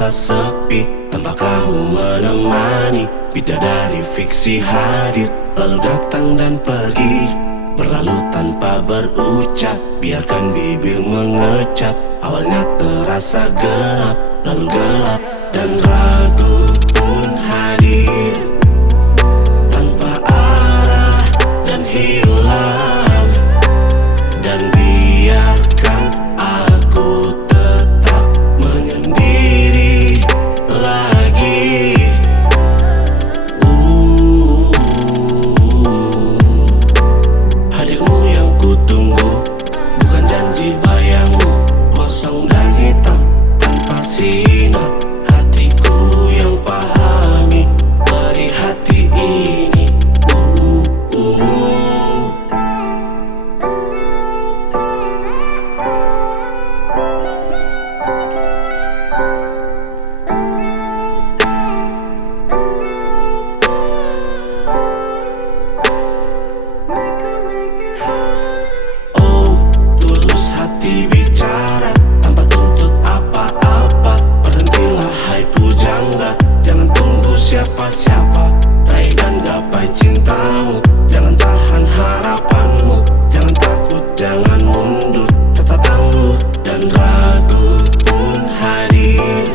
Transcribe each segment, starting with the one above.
terasa sepi tanpa kamu menemani. Bidadari fiksi hadir, lalu datang dan pergi, berlalu tanpa berucap. Biarkan bibir mengecap. Awalnya terasa gelap, lalu gelap dan ragu pun hadir, tanpa arah dan hilang. Dan biarkan aku tetap menyendiri lagi. Hadirmu yang kutunggu, bukan janji bayangmu, kosong dan hitam tanpa sinar. Hatiku yang pahami, beri hati ini. Oh, tulus hati bicara tanpa tuntut apa-apa. Berhentilah hai pujangga, jangan tunggu siapa-siapa. Raih dan gapai cintamu, jangan tahan harapanmu. Jangan takut, jangan mundur, tetap tangguh. Dan ragu pun hadir,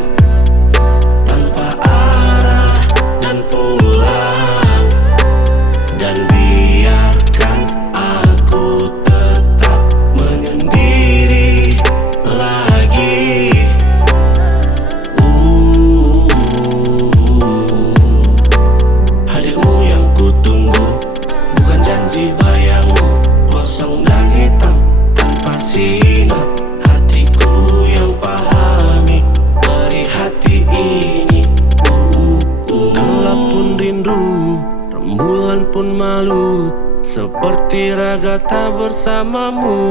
tanpa arah dan pulang. Dan biarkan aku tetap menyendiri lagi. Hadirmu yang kutunggu, bukan janji bayangmu, kosong dan hitam tanpa sinar. Hatiku yang pahami, beri hati ini. Gelap pun rindu, rembulan pun malu, seperti raga tak bersamamu.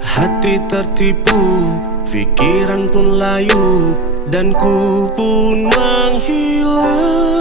Hati tertipu, pikiran pun layu, dan ku pun menghilang.